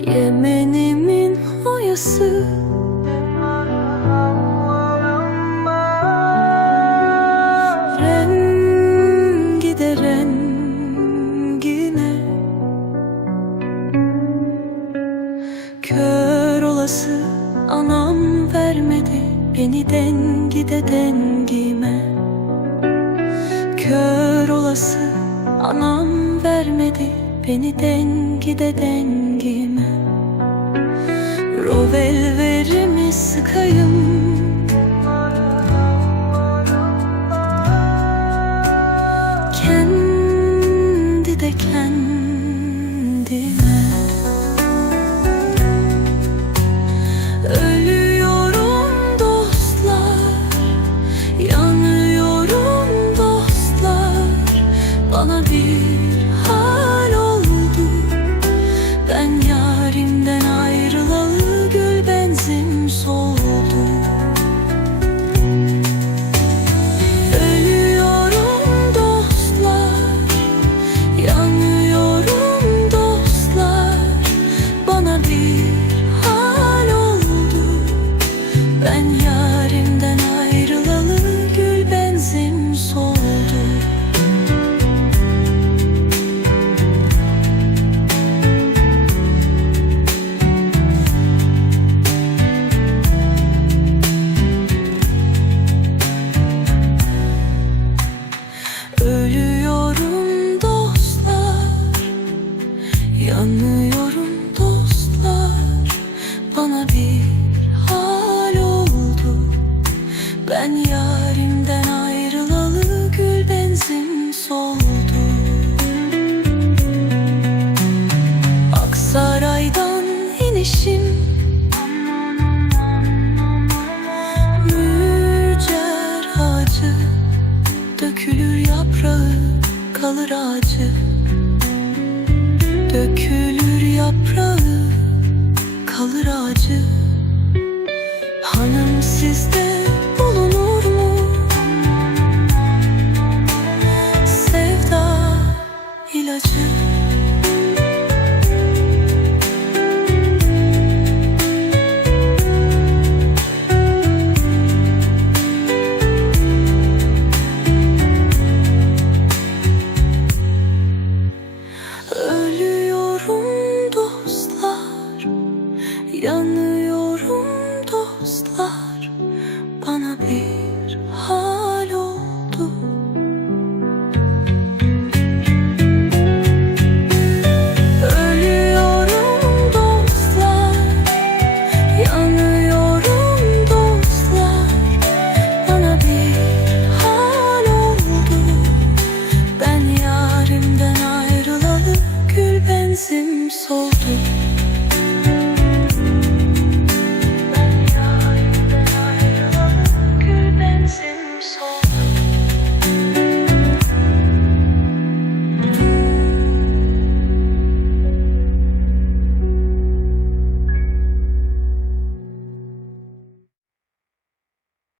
Yemenimin oyası Rengi de rengine Kör olası anam vermedi Beni dengi de dengime. Kör olası anam vermedi Beni dengi de dengime. Rovelverimi sıkayım. Kendi de kendime Ben yarimden ayrılalı gül benzin soldu. Ölüyorum dostlar Yanıyorum dostlar. Bana bir Ben yarimden ayrılalı gül benzin soldu. Aksaray'dan inişim. Mücer hacı Dökülür yaprağı kalır acı Dökülür yaprağı kalır acı Hanım sizde Yanıyorum dostlar Bana bir hal oldu. Ölüyorum dostlar Yanıyorum dostlar Bana bir hal oldu. Ben yarimden ayrılalı Gül benzim soldu.